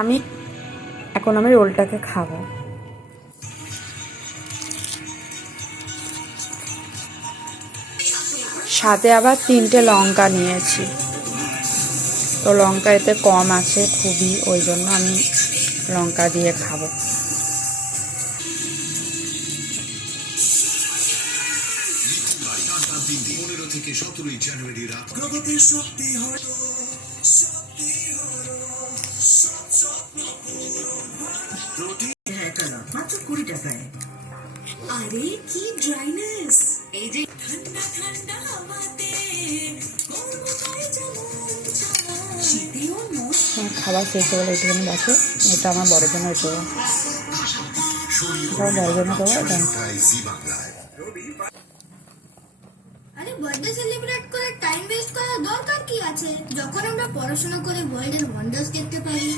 আমি রোলটাকে খাবো। সাথে আবার 3টে লঙ্কা নিয়েছি, তো লঙ্কা এতে কম আছে খুবই, ওই জন্য আমি লঙ্কা দিয়ে খাবো। মাত্র 20 টাকায়। আরে কি ড্রাইনেস! এই যে ঠান্ডা ঠান্ডা হাওয়াতে শীতেও খাবার শেষ হয়ে গেলে একটুখানি বাসে, এটা আমার বড় জন্য একটু বড় জন্য দেবো। আরে বার্থডে সেলিব্রেট করে টাইম ওয়েস্ট করার দরকার কি আছে, যখন আমরা পড়াশোনা করে ওয়ার্ল্ডের ওয়ান্ডার্স দেখতে পারি।